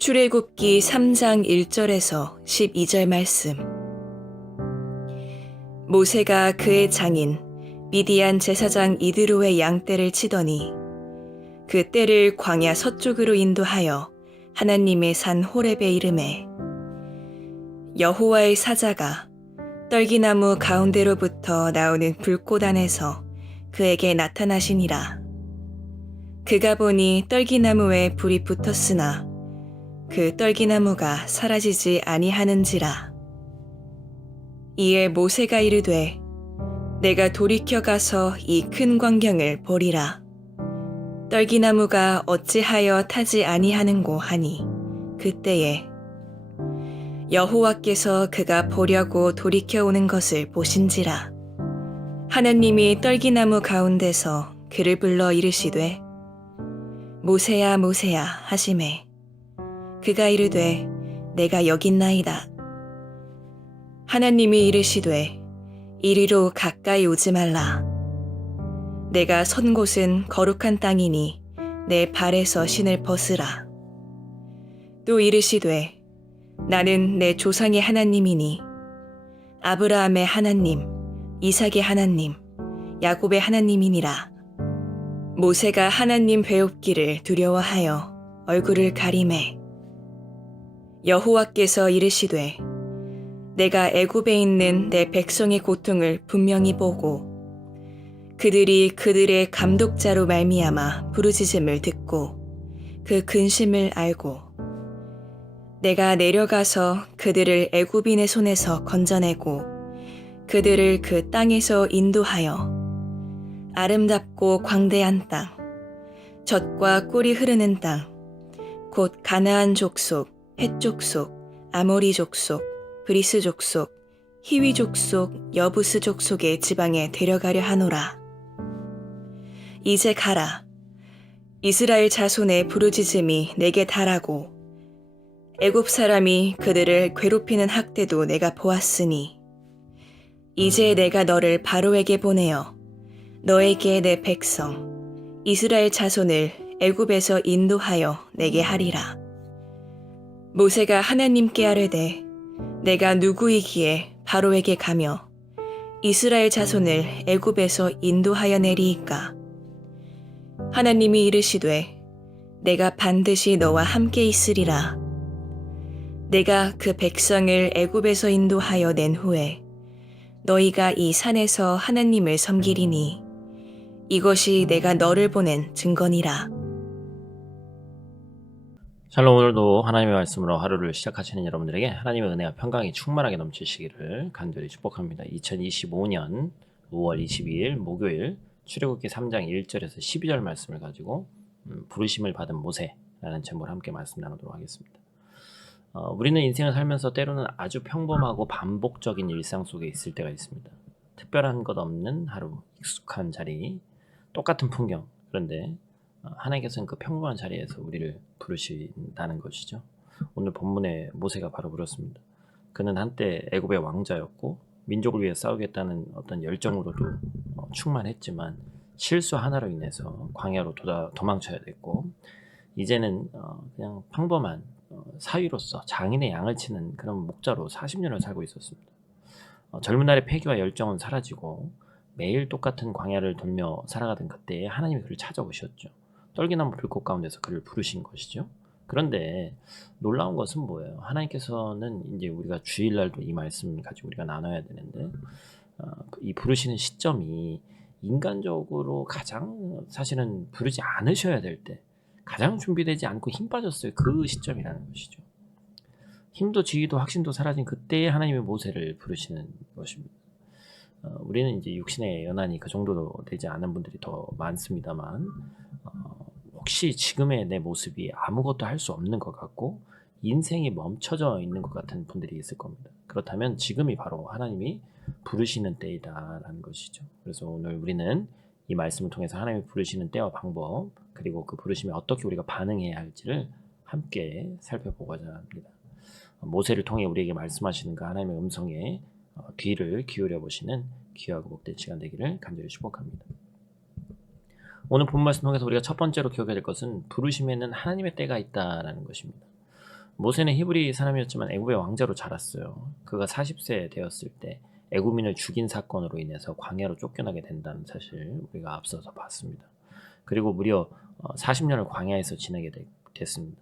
출애굽기 3장 1절에서 12절 말씀. 모세가 그의 장인 미디안 제사장 이드로의 양떼를 치더니 그 떼를 광야 서쪽으로 인도하여 하나님의 산 호렙에 이르매 여호와의 사자가 떨기나무 가운데로부터 나오는 불꽃 안에서 그에게 나타나시니라. 그가 보니 떨기나무에 불이 붙었으나 그 떨기나무가 사라지지 아니하는지라. 이에 모세가 이르되 내가 돌이켜 가서 이 큰 광경을 보리라. 떨기나무가 어찌하여 타지 아니하는고 하니 그때에 여호와께서 그가 보려고 돌이켜 오는 것을 보신지라. 하나님이 떨기나무 가운데서 그를 불러 이르시되 모세야 모세야 하시매 그가 이르되 내가 여기 있나이다. 하나님이 이르시되 이리로 가까이 오지 말라. 내가 선 곳은 거룩한 땅이니 내 발에서 신을 벗으라. 또 이르시되 나는 내 조상의 하나님이니 아브라함의 하나님, 이삭의 하나님, 야곱의 하나님이니라. 모세가 하나님 배웁기를 두려워하여 얼굴을 가리매 여호와께서 이르시되 내가 애굽에 있는 내 백성의 고통을 분명히 보고 그들이 그들의 감독자로 말미암아 부르짖음을 듣고 그 근심을 알고 내가 내려가서 그들을 애굽인의 손에서 건져내고 그들을 그 땅에서 인도하여 아름답고 광대한 땅, 젖과 꿀이 흐르는 땅, 곧 가나안 족속, 헷 족속, 아모리 족속, 브리스 족속, 히위 족속, 여부스 족속의 지방에 데려가려 하노라. 이제 가라. 이스라엘 자손의 부르짖음이 내게 달하고 애굽 사람이 그들을 괴롭히는 학대도 내가 보았으니 이제 내가 너를 바로에게 보내어 너에게 내 백성 이스라엘 자손을 애굽에서 인도하여 내게 하리라. 모세가 하나님께 아뢰되 내가 누구이기에 바로에게 가며 이스라엘 자손을 애굽에서 인도하여 내리이까. 하나님이 이르시되 내가 반드시 너와 함께 있으리라. 내가 그 백성을 애굽에서 인도하여 낸 후에 너희가 이 산에서 하나님을 섬기리니 이것이 내가 너를 보낸 증거니라. 샬롬. 오늘도 하나님의 말씀으로 하루를 시작하시는 여러분들에게 하나님의 은혜와 평강이 충만하게 넘치시기를 간절히 축복합니다. 2025년 5월 22일 목요일 출애굽기 3장 1절에서 12절 말씀을 가지고 부르심을 받은 모세라는 제목으로 함께 말씀 나누도록 하겠습니다. 우리는 인생을 살면서 때로는 아주 평범하고 반복적인 일상 속에 있을 때가 있습니다. 특별한 것 없는 하루, 익숙한 자리, 똑같은 풍경. 그런데 하나님께서는 그 평범한 자리에서 우리를 부르신다는 것이죠. 오늘 본문의 모세가 바로 그렇습니다. 그는 한때 애굽의 왕자였고 민족을 위해 싸우겠다는 어떤 열정으로도 충만했지만 실수 하나로 인해서 광야로 도망쳐야 됐고 이제는 그냥 평범한 사위로서 장인의 양을 치는 그런 목자로 40년을 살고 있었습니다. 젊은 날의 패기와 열정은 사라지고 매일 똑같은 광야를 돌며 살아가던 그때에 하나님이 그를 찾아오셨죠. 떨기나무 불꽃 가운데서 그를 부르신 것이죠. 그런데 놀라운 것은 뭐예요? 하나님께서는 이제 우리가 주일날도 이 말씀을 가지고 우리가 나눠야 되는데 이 부르시는 시점이 인간적으로 가장 사실은 부르지 않으셔야 될 때, 가장 준비되지 않고 힘 빠졌을 그 시점이라는 것이죠. 힘도 지위도 확신도 사라진 그때에 하나님의 모세를 부르시는 것입니다. 우리는 이제 육신의 연한이 그 정도도 되지 않은 분들이 더 많습니다만 혹시 지금의 내 모습이 아무것도 할 수 없는 것 같고 인생이 멈춰져 있는 것 같은 분들이 있을 겁니다. 그렇다면 지금이 바로 하나님이 부르시는 때이다라는 것이죠. 그래서 오늘 우리는 이 말씀을 통해서 하나님이 부르시는 때와 방법, 그리고 그 부르심에 어떻게 우리가 반응해야 할지를 함께 살펴보고자 합니다. 모세를 통해 우리에게 말씀하시는 그 하나님의 음성에 귀를 기울여 보시는 귀하고 복된 시간 되기를 간절히 축복합니다. 오늘 본 말씀 통해서 우리가 첫 번째로 기억해야 될 것은 부르심에는 하나님의 때가 있다라는 것입니다. 모세는 히브리 사람이었지만 애굽의 왕자로 자랐어요. 그가 40세 되었을 때 애굽인을 죽인 사건으로 인해서 광야로 쫓겨나게 된다는 사실 우리가 앞서서 봤습니다. 그리고 무려 40년을 광야에서 지내게 됐습니다.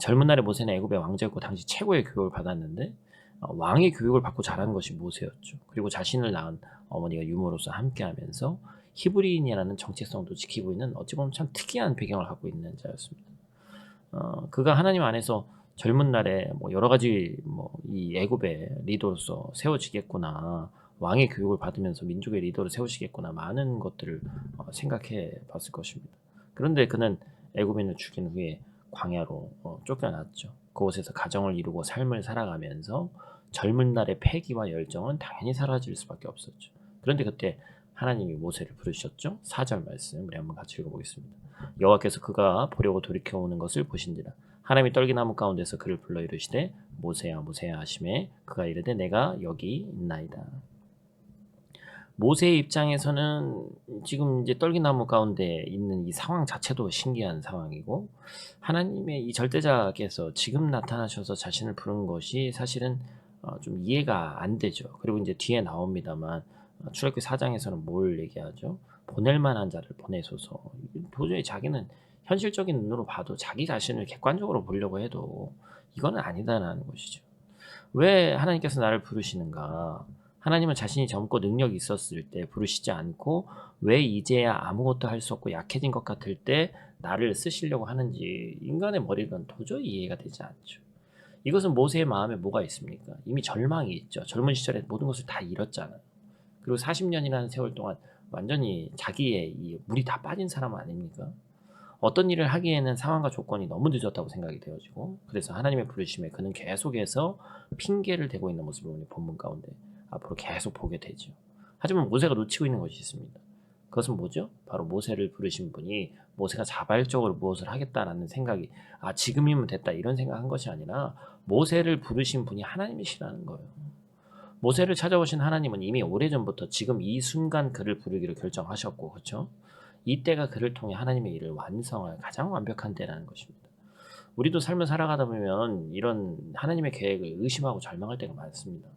젊은 날에 모세는 애굽의 왕자였고 당시 최고의 교육을 받았는데 왕의 교육을 받고 자란 것이 모세였죠. 그리고 자신을 낳은 어머니가 유모로서 함께하면서 히브리인이라는 정체성도 지키고 있는 어찌 보면 참 특이한 배경을 갖고 있는 자였습니다. 그가 하나님 안에서 젊은 날에 여러 가지 이 애굽의 리더로서 세워지겠구나, 왕의 교육을 받으면서 민족의 리더로 세우시겠구나, 많은 것들을 생각해 봤을 것입니다. 그런데 그는 애굽인을 죽인 후에 광야로 쫓겨났죠. 그곳에서 가정을 이루고 삶을 살아가면서 젊은 날의 패기와 열정은 당연히 사라질 수밖에 없었죠. 그런데 그때 하나님이 모세를 부르셨죠. 4절 말씀 우리 한번 같이 읽어보겠습니다. 여호와께서 그가 보려고 돌이켜오는 것을 보신지라. 하나님이 떨기나무 가운데서 그를 불러 이르시되 모세야 모세야 하시매 그가 이르되 내가 여기 있나이다. 모세의 입장에서는 지금 이제 떨기나무 가운데 있는 이 상황 자체도 신기한 상황이고, 하나님의 이 절대자께서 지금 나타나셔서 자신을 부른 것이 사실은 좀 이해가 안 되죠. 그리고 이제 뒤에 나옵니다만 출애굽기 4장에서는 뭘 얘기하죠? 보낼 만한 자를 보내소서. 도저히 자기는 현실적인 눈으로 봐도 자기 자신을 객관적으로 보려고 해도 이거는 아니다라는 것이죠. 왜 하나님께서 나를 부르시는가? 하나님은 자신이 젊고 능력이 있었을 때 부르시지 않고 왜 이제야 아무것도 할 수 없고 약해진 것 같을 때 나를 쓰시려고 하는지 인간의 머리로는 도저히 이해가 되지 않죠. 이것은 모세의 마음에 뭐가 있습니까? 이미 절망이 있죠. 젊은 시절에 모든 것을 다 잃었잖아요. 그리고 40년이라는 세월 동안 완전히 자기의 이 물이 다 빠진 사람 아닙니까? 어떤 일을 하기에는 상황과 조건이 너무 늦었다고 생각이 되어지고, 그래서 하나님의 부르심에 그는 계속해서 핑계를 대고 있는 모습을 우리 본문 가운데 앞으로 계속 보게 되죠. 하지만 모세가 놓치고 있는 것이 있습니다. 그것은 뭐죠? 바로 모세를 부르신 분이 모세가 자발적으로 무엇을 하겠다라는 생각이 지금이면 됐다 이런 생각한 것이 아니라 모세를 부르신 분이 하나님이시라는 거예요. 모세를 찾아오신 하나님은 이미 오래전부터 지금 이 순간 그를 부르기로 결정하셨고, 그렇죠? 이때가 그를 통해 하나님의 일을 완성할 가장 완벽한 때라는 것입니다. 우리도 삶을 살아가다 보면 이런 하나님의 계획을 의심하고 절망할 때가 많습니다.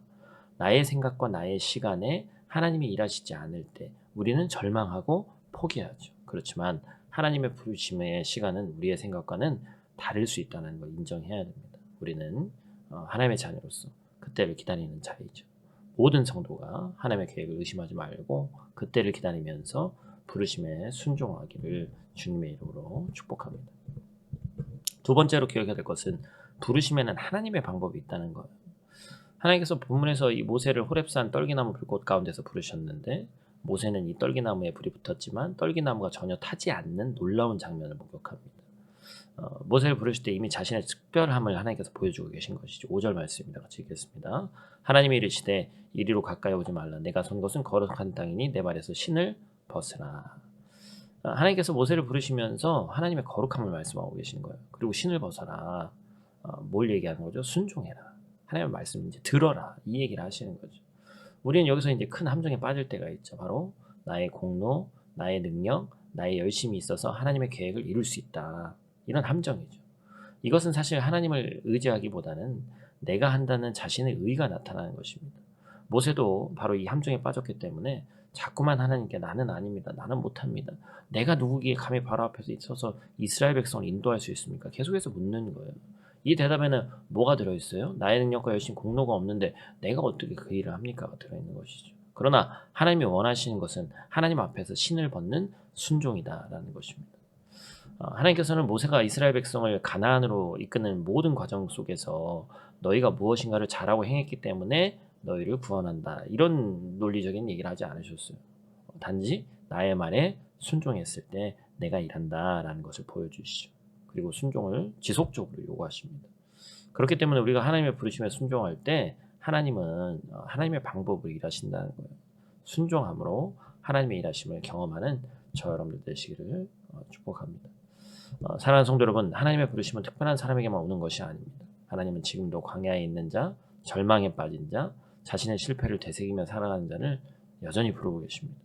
나의 생각과 나의 시간에 하나님이 일하시지 않을 때 우리는 절망하고 포기하죠. 그렇지만 하나님의 부르심의 시간은 우리의 생각과는 다를 수 있다는 걸 인정해야 됩니다. 우리는 하나님의 자녀로서 그때를 기다리는 자이죠. 모든 성도가 하나님의 계획을 의심하지 말고 그때를 기다리면서 부르심에 순종하기를 주님의 이름으로 축복합니다. 두 번째로 기억해야 될 것은 부르심에는 하나님의 방법이 있다는 거예요. 하나님께서 본문에서 이 모세를 호렙산 떨기나무 불꽃 가운데서 부르셨는데 모세는 이 떨기나무에 불이 붙었지만 떨기나무가 전혀 타지 않는 놀라운 장면을 목격합니다. 모세를 부르실 때 이미 자신의 특별함을 하나님께서 보여주고 계신 것이죠. 5절 말씀입니다. 같이 읽겠습니다. 하나님이 이르시되 이리로 가까이 오지 말라. 내가 선 것은 거룩한 땅이니 내 발에서 신을 벗으라. 하나님께서 모세를 부르시면서 하나님의 거룩함을 말씀하고 계신 거예요. 그리고 신을 벗어라. 뭘 얘기하는 거죠? 순종해라. 하나님의 말씀 이제 들어라. 이 얘기를 하시는 거죠. 우리는 여기서 이제 큰 함정에 빠질 때가 있죠. 바로 나의 공로, 나의 능력, 나의 열심이 있어서 하나님의 계획을 이룰 수 있다. 이런 함정이죠. 이것은 사실 하나님을 의지하기보다는 내가 한다는 자신의 의가 나타나는 것입니다. 모세도 바로 이 함정에 빠졌기 때문에 자꾸만 하나님께 나는 아닙니다. 나는 못합니다. 내가 누구기에 감히 바로 앞에서 있어서 이스라엘 백성을 인도할 수 있습니까? 계속해서 묻는 거예요. 이 대답에는 뭐가 들어있어요? 나의 능력과 열심 공로가 없는데 내가 어떻게 그 일을 합니까가 들어있는 것이죠. 그러나 하나님이 원하시는 것은 하나님 앞에서 신을 벗는 순종이다라는 것입니다. 하나님께서는 모세가 이스라엘 백성을 가나안으로 이끄는 모든 과정 속에서 너희가 무엇인가를 잘하고 행했기 때문에 너희를 구원한다. 이런 논리적인 얘기를 하지 않으셨어요. 단지 나의 말에 순종했을 때 내가 일한다라는 것을 보여주시죠. 그리고 순종을 지속적으로 요구하십니다. 그렇기 때문에 우리가 하나님의 부르심에 순종할 때 하나님은 하나님의 방법으로 일하신다는 거예요. 순종함으로 하나님의 일하심을 경험하는 저 여러분들 되시기를 축복합니다. 사랑하는 성도 여러분, 하나님의 부르심은 특별한 사람에게만 오는 것이 아닙니다. 하나님은 지금도 광야에 있는 자, 절망에 빠진 자, 자신의 실패를 되새기며 살아가는 자를 여전히 부르고 계십니다.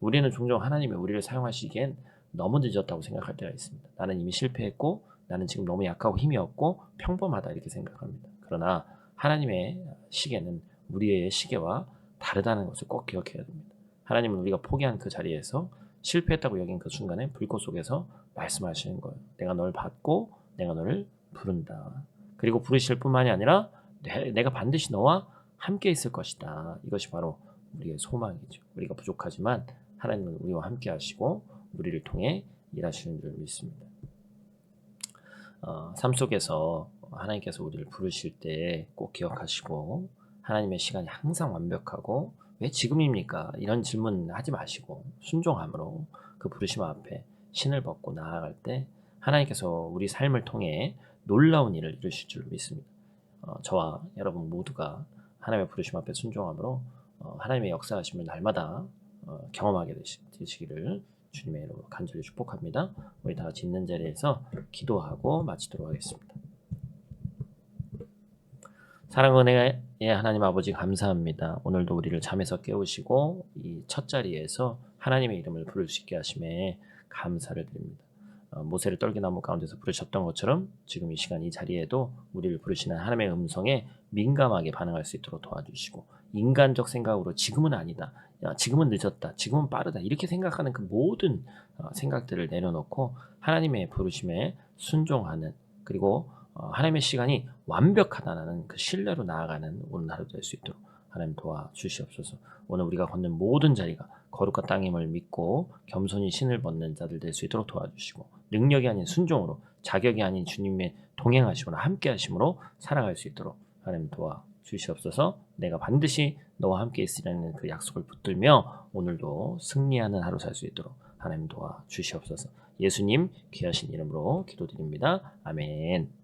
우리는 종종 하나님이 우리를 사용하시기엔 너무 늦었다고 생각할 때가 있습니다. 나는 이미 실패했고 나는 지금 너무 약하고 힘이 없고 평범하다 이렇게 생각합니다. 그러나 하나님의 시계는 우리의 시계와 다르다는 것을 꼭 기억해야 됩니다. 하나님은 우리가 포기한 그 자리에서 실패했다고 여긴 그 순간에 불꽃 속에서 말씀하시는 거예요. 내가 널 받고 내가 너를 부른다. 그리고 부르실 뿐만이 아니라 내가 반드시 너와 함께 있을 것이다. 이것이 바로 우리의 소망이죠. 우리가 부족하지만 하나님은 우리와 함께 하시고 우리를 통해 일하시는 줄 믿습니다. 삶 속에서 하나님께서 우리를 부르실 때 꼭 기억하시고 하나님의 시간이 항상 완벽하고 왜 지금입니까? 이런 질문 하지 마시고 순종함으로 그 부르심 앞에 신을 벗고 나아갈 때 하나님께서 우리 삶을 통해 놀라운 일을 이루실 줄 믿습니다. 저와 여러분 모두가 하나님의 부르심 앞에 순종함으로 하나님의 역사하심을 날마다 경험하게 되시기를 주님의 이름으로 간절히 축복합니다. 우리 다 같이 있는 자리에서 기도하고 마치도록 하겠습니다. 사랑 은혜의 하나님 아버지 감사합니다. 오늘도 우리를 잠에서 깨우시고 이 첫 자리에서 하나님의 이름을 부를 수 있게 하심에 감사를 드립니다. 모세를 떨기나무 가운데서 부르셨던 것처럼 지금 이 시간 이 자리에도 우리를 부르시는 하나님의 음성에 민감하게 반응할 수 있도록 도와주시고 인간적 생각으로 지금은 아니다, 지금은 늦었다, 지금은 빠르다 이렇게 생각하는 그 모든 생각들을 내려놓고 하나님의 부르심에 순종하는 그리고 하나님의 시간이 완벽하다는 그 신뢰로 나아가는 오늘 하루 될 수 있도록 하나님 도와주시옵소서. 오늘 우리가 걷는 모든 자리가 거룩한 땅임을 믿고 겸손히 신을 벗는 자들 될 수 있도록 도와주시고 능력이 아닌 순종으로 자격이 아닌 주님의 동행하심으로 함께 하심으로 살아갈 수 있도록 하나님 도와주시옵소서. 내가 반드시 너와 함께 있으라는 그 약속을 붙들며 오늘도 승리하는 하루 살 수 있도록 하나님 도와주시옵소서. 예수님 귀하신 이름으로 기도드립니다. 아멘.